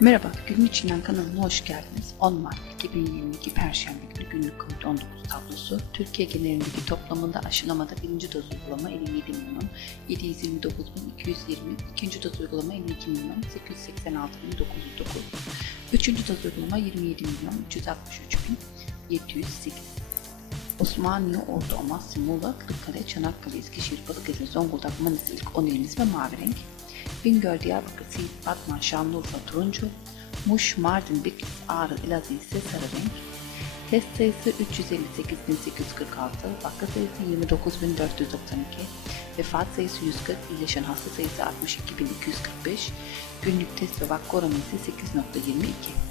Merhaba, Günün İçinden kanalına hoş geldiniz. 10 Mart 2022 Perşembe günü günlük COVID-19 tablosu. Türkiye genelindeki toplamında aşılamada birinci doz uygulama 57 milyon 729 bin 220, ikinci doz uygulama 52 milyon 886 bin 909, üçüncü doz uygulama 27 milyon 363 bin 708. Osmaniye, Ordu, Amasya, Muğla, Kırıkkale, Çanakkale, Eskişehir, Balıkesir, Zonguldak, Manisa ilk 10 ilimiz ve mavi renk. Bingöl, Diyarbakır, Siirt, Batman, Şanlıurfa, Turuncu, Muş, Mardin, Bitlis, Ağrı, Elazığ ise sarı renk. Test sayısı 358.846, vaka sayısı 29.492, vefat sayısı 140, iyileşen hasta sayısı 62.245, günlük test ve vaka oranı ise 8.22.